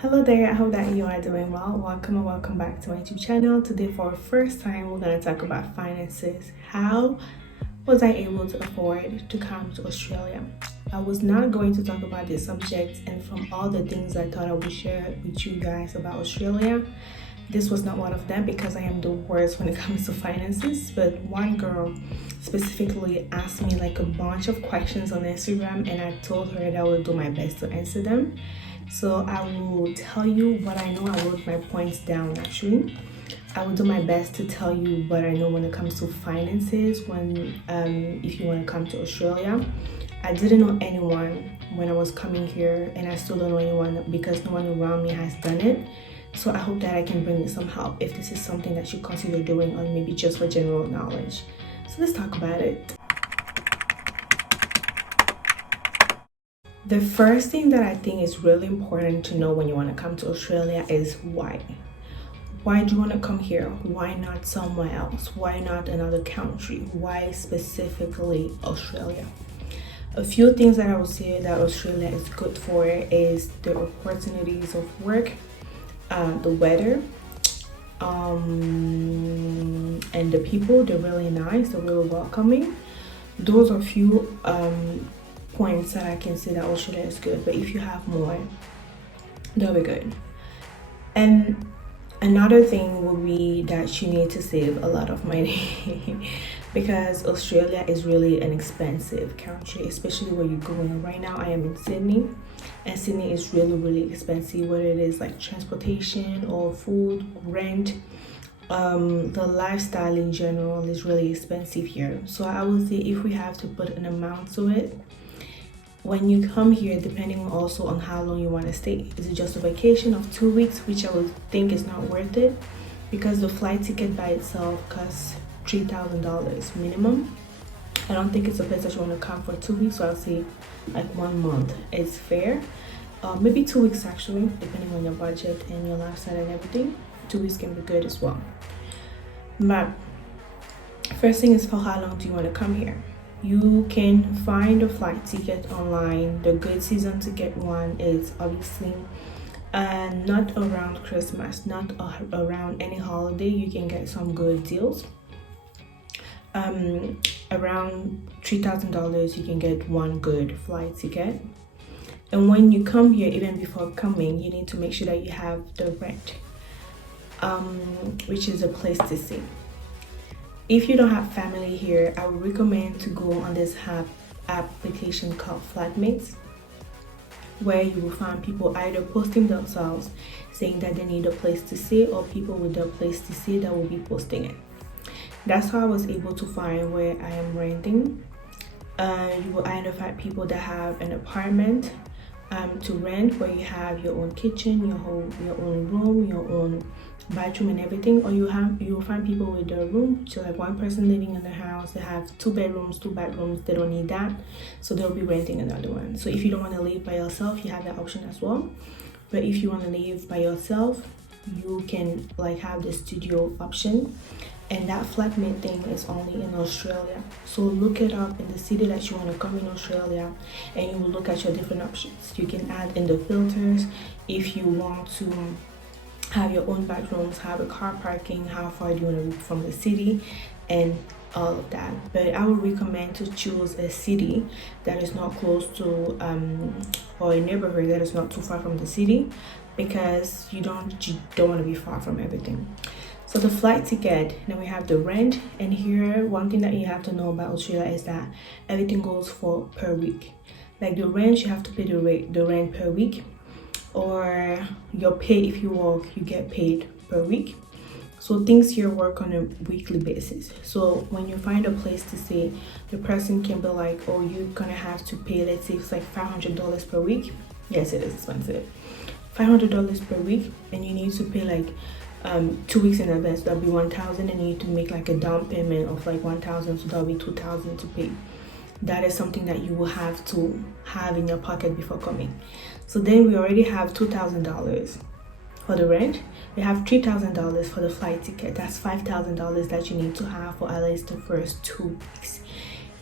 Hello there, I hope that you are doing well. Welcome and welcome back to my YouTube channel. Today for our first time we're going to talk about finances. How was I able to afford to come to Australia? I was not going to talk about this subject, and from all the things I thought I would share with you guys about Australia, this was not one of them because I am the worst when it comes to finances. But one girl specifically asked me like a bunch of questions on Instagram, and I told her that I would do my best to answer them. So I will tell you what I know. I wrote my points down actually. I will do my best to tell you what I know when it comes to finances if you want to come to Australia. I didn't know anyone when I was coming here, and I still don't know anyone because no one around me has done it. So I hope that I can bring you some help if this is something that you consider doing, or maybe just for general knowledge. So let's talk about it. The first thing that I think is really important to know when you want to come to Australia is why. Why do you want to come here? Why not somewhere else? Why not another country? Why specifically Australia? A few things that I would say that Australia is good for is the opportunities of work, the weather, and the people. They're really nice, they're really welcoming. Those are a few points that I can say that Australia is good, but if you have more, that'll be good. And another thing would be that you need to save a lot of money because Australia is really an expensive country, especially where you're going. Right now I am in Sydney, and Sydney is really expensive, whether it is like transportation or food, rent. The lifestyle in general is really expensive here. So I would say if we have to put an amount to it, when you come here, depending also on how long you want to stay, is it just a vacation of 2 weeks, which I would think is not worth it because the flight ticket by itself costs $3,000 minimum. I don't think it's a place that you want to come for 2 weeks, so I'll say like 1 month. It's fair. Maybe 2 weeks actually, depending on your budget and your lifestyle and everything. 2 weeks can be good as well. But first thing is, for how long do you want to come here? You can find a flight ticket online. The good season to get one is obviously not around Christmas, not around any holiday. You can get some good deals. Around $3,000 you can get one good flight ticket. And when you come here, even before coming, you need to make sure that you have the rent, which is a place to stay. If you don't have family here, I would recommend to go on this application called Flatmates, where you will find people either posting themselves saying that they need a place to stay, or people with a place to stay that will be posting it. That's how I was able to find where I am renting. You will either find people that have an apartment to rent, where you have your own kitchen, your own room, your own bathroom and everything, or you will find people with their room, so like one person living in the house. They have 2 bedrooms, 2 bathrooms. They don't need that, so they'll be renting another one. So if you don't want to live by yourself, you have that option as well. But if you want to live by yourself, you can like have the studio option, and that flatmate thing is only in Australia. So look it up in the city that you want to come in Australia, and you will look at your different options. You can add in the filters if you want to have your own bathrooms, have a car parking, how far do you want to be from the city, and all of that. But I would recommend to choose a city that is not close to or a neighborhood that is not too far from the city, because you don't want to be far from everything. So the flight ticket, then we have the rent, and here one thing that you have to know about Australia is that everything goes for per week. Like the rent, you have to pay the rent per week, or your pay, if you work, you get paid per week. So things here work on a weekly basis. So when you find a place to stay, the person can be like, oh, you're gonna have to pay, let's say it's like $500 per week. Yes, it is expensive. $500 per week, and you need to pay like 2 weeks in advance. That'll be $1,000, and you need to make like a down payment of like $1,000, so that'll be $2,000 to pay. That is something that you will have to have in your pocket before coming. So then we already have $2,000 for the rent. We have $3,000 for the flight ticket. That's $5,000 that you need to have for at least the first 2 weeks.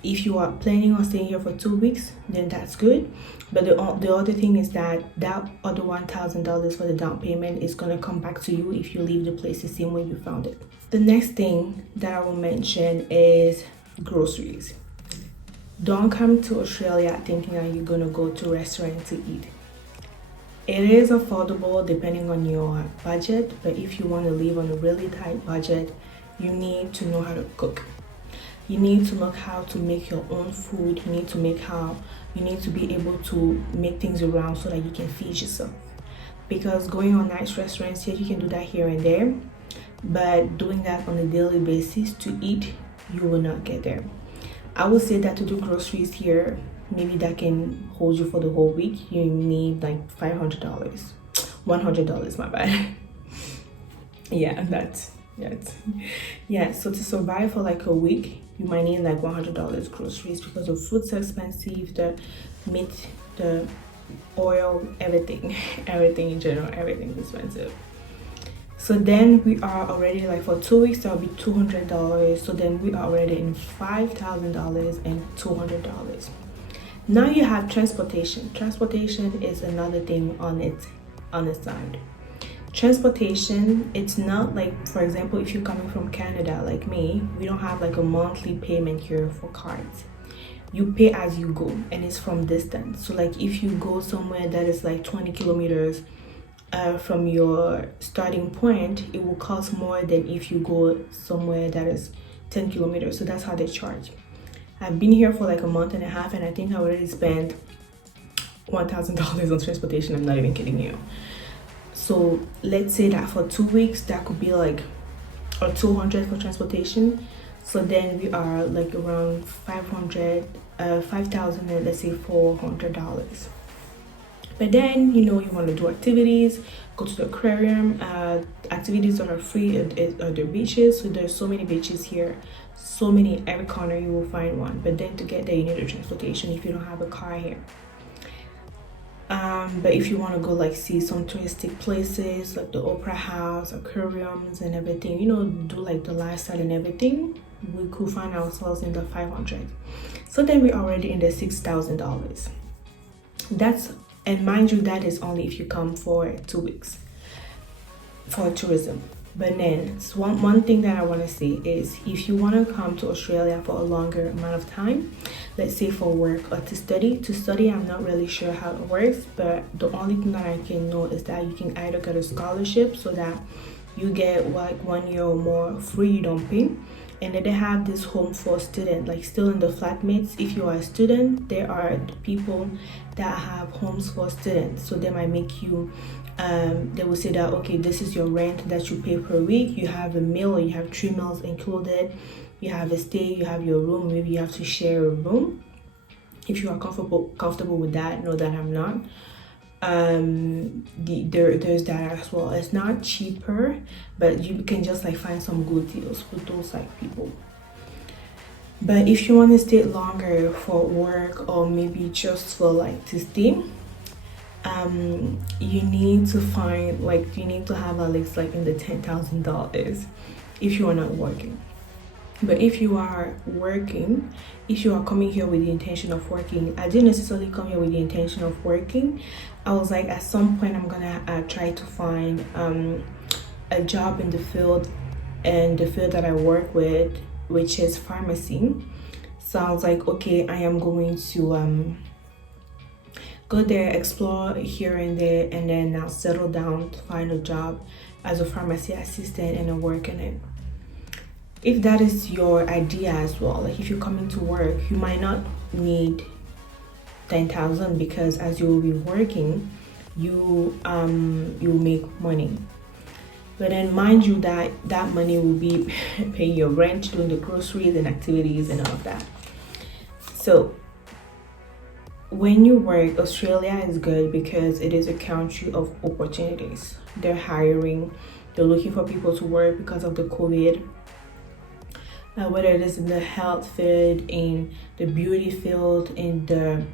If you are planning on staying here for 2 weeks, then that's good. But the other thing is that other $1,000 for the down payment is going to come back to you if you leave the place the same way you found it. The next thing that I will mention is groceries. Don't come to Australia thinking that you're going to go to a restaurant to eat. It is affordable depending on your budget, but if you want to live on a really tight budget, you need to know how to cook. You need to know how to make your own food. You need to be able to make things around so that you can feed yourself. Because going on nice restaurants here, you can do that here and there, but doing that on a daily basis to eat, you will not get there. I would say that to do groceries here, maybe that can hold you for the whole week. You need like $500, $100, my bad. Yeah, so to survive for like a week, you might need like $100 groceries because the food's expensive, the meat, the oil, everything in general, everything is expensive. So then we are already like for 2 weeks, that'll be $200. So then we are already in $5,000 and $200. Now you have transportation. Transportation is another thing on its side. Transportation, it's not like, for example, if you're coming from Canada like me, we don't have like a monthly payment here for cards. You pay as you go, and it's from distance. So like if you go somewhere that is like 20 kilometers from your starting point, it will cost more than if you go somewhere that is 10 kilometers. So that's how they charge. I've been here for like a month and a half, and I think I already spent $1,000 on transportation. I'm not even kidding you. So let's say that for 2 weeks, that could be like or $200 for transportation. So then we are like around $5,000 and let's say $400. But then, you know, you want to do activities, go to the aquarium. Activities that are free are the beaches. So there's so many beaches here, so many, every corner you will find one. But then to get there, you need a transportation if you don't have a car here. But if you want to go like see some touristic places like the opera house, aquariums and everything, you know, do like the lifestyle and everything, we could find ourselves in the 500. So then we're already in the $6,000. And mind you, that is only if you come for 2 weeks for tourism. But then one thing that I want to say is, if you want to come to Australia for a longer amount of time, let's say for work or to study, I'm not really sure how it works, but the only thing that I can know is that you can either get a scholarship so that you get like 1 year or more free, you don't pay. And then they have this home for students, like still in the flatmates. If you are a student, there are people that have homes for students, so they might make you they will say that, okay, this is your rent that you pay per week, you have a meal, or you have 3 meals included, you have a stay, you have your room, maybe you have to share a room. If you are comfortable with that, know that I'm not. There's that as well. It's not cheaper, but you can just like find some good deals with those like people. But if you want to stay longer for work or maybe just for like to stay, you need to find like, you need to have at least like in the $10,000 if you are not working. But if you are working, if you are coming here with the intention of working, I didn't necessarily come here with the intention of working. I was like, at some point I'm gonna try to find a job in the field, and the field that I work with, which is pharmacy. So I was like, okay, I am going to go there, explore here and there, and then I'll settle down to find a job as a pharmacy assistant and I'll work in it. If that is your idea as well, like if you're coming to work, you might not need 10,000, because as you will be working, you make money. But then mind you that that money will be paying your rent, doing the groceries and activities and all of that. So when you work, Australia is good because it is a country of opportunities. They're hiring, they're looking for people to work because of the COVID. Whether it is in the health field, in the beauty field, in the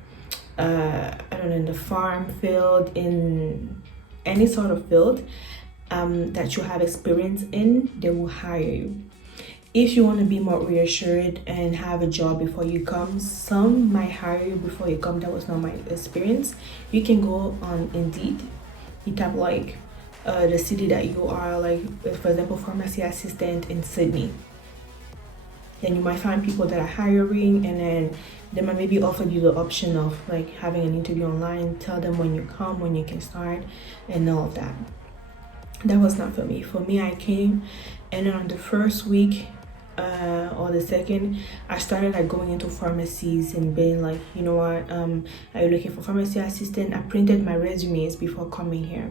in the farm field, in any sort of field that you have experience in, they will hire you. If you want to be more reassured and have a job before you come, some might hire you before you come. That was not my experience. You can go on Indeed, you type like the city that you are, like for example pharmacy assistant in Sydney. Then you might find people that are hiring, and then they might maybe offer you the option of like having an interview online, tell them when you come, when you can start, and all of that. That was not for me. For me, I came, and then on the first week or the second, I started like going into pharmacies and being like, you know what, are you looking for pharmacy assistant? I printed my resumes before coming here.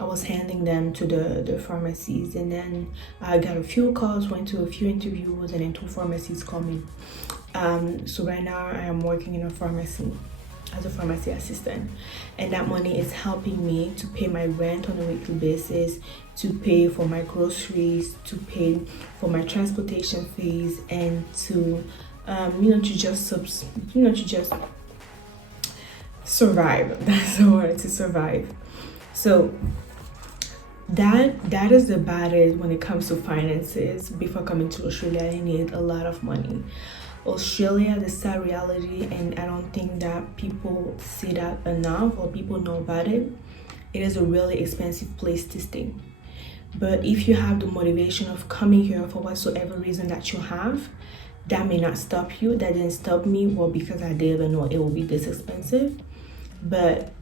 I was handing them to the pharmacies, and then I got a few calls, went to a few interviews, and then 2 pharmacies called me. So right now I am working in a pharmacy as a pharmacy assistant, and that money is helping me to pay my rent on a weekly basis, to pay for my groceries, to pay for my transportation fees, and to to just survive. That's the word, to survive. So that is about it when it comes to finances. Before coming to Australia, I need a lot of money. Australia, the sad reality, and I don't think that people see that enough or people know about it, it is a really expensive place to stay. But if you have the motivation of coming here for whatsoever reason that you have, that may not stop you. That didn't stop me, well, because I didn't know it will be this expensive. But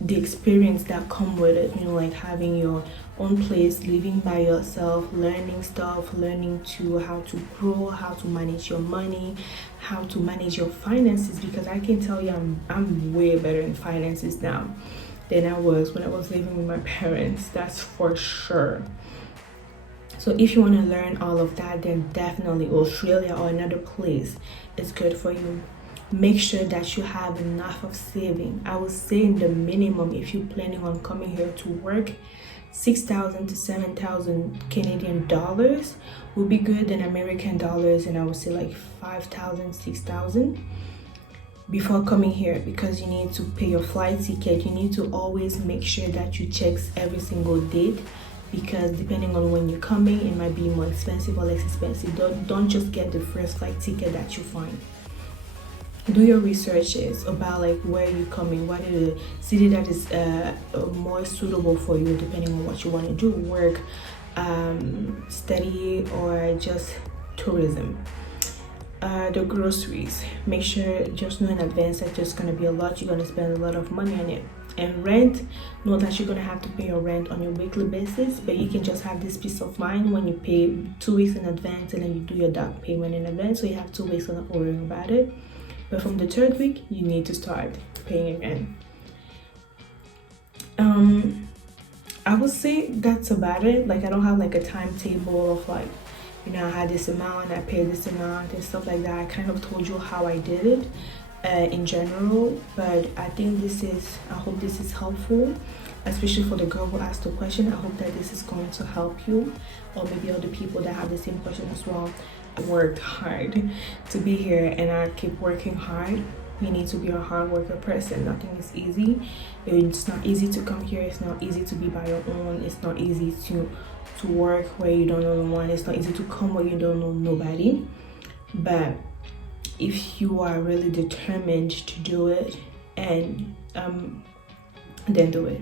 the experience that come with it, like having your own place, living by yourself, learning stuff, learning to how to grow, how to manage your money, how to manage your finances, because I can tell you I'm way better in finances now than I was when I was living with my parents. That's for sure. So if you want to learn all of that, then definitely Australia or another place is good for you. Make sure that you have enough of saving. I would say in the minimum, if you're planning on coming here to work, 6,000 to 7,000 Canadian dollars would be good in American dollars, and I would say like 5,000, 6,000 before coming here, because you need to pay your flight ticket. You need to always make sure that you check every single date, because depending on when you're coming, it might be more expensive or less expensive. Don't just get the first flight ticket that you find. Do your researches about like where you're coming, what is the city that is more suitable for you, depending on what you want to do, work, study, or just tourism. The groceries, make sure, just know in advance that there's going to be a lot, you're going to spend a lot of money on it. And rent, know that you're going to have to pay your rent on your weekly basis, but you can just have this peace of mind when you pay 2 weeks in advance, and then you do your down payment in advance, so you have 2 weeks to not worrying about it. But from the 3rd week, you need to start paying again. I would say that's about it. Like, I don't have like a timetable of like, I had this amount, I paid this amount and stuff like that. I kind of told you how I did it in general, but I think I hope this is helpful, especially for the girl who asked the question. I hope that this is going to help you, or maybe other people that have the same question as well. I worked hard to be here, and I keep working hard. You need to be a hard worker person. Nothing is easy. It's not easy to come here. It's not easy to be by your own. It's not easy to work where you don't know no one. It's not easy to come where you don't know nobody. But if you are really determined to do it, and then do it.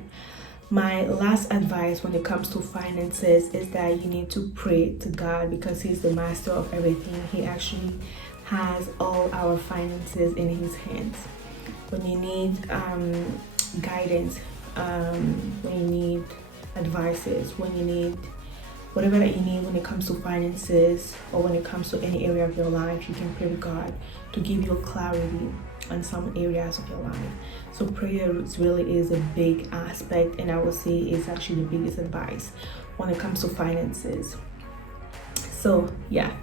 My last advice when it comes to finances is that you need to pray to God, because He's the master of everything. He actually has all our finances in His hands. When you need guidance, when you need advices, when you need whatever that you need when it comes to finances, or when it comes to any area of your life, you can pray to God to give you clarity on some areas of your life. So prayer really is a big aspect, and I would say it's actually the biggest advice when it comes to finances. So yeah,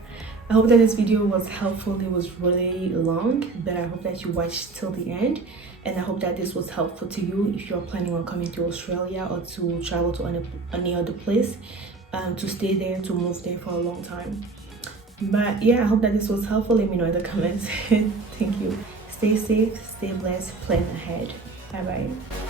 I hope that this video was helpful. It was really long, but I hope that you watched till the end, and I hope that this was helpful to you if you're planning on coming to Australia or to travel to any other place, to stay there, to move there for a long time. But yeah, I hope that this was helpful. Let me know in the comments. Thank you. Stay safe, stay blessed, plan ahead. Bye bye.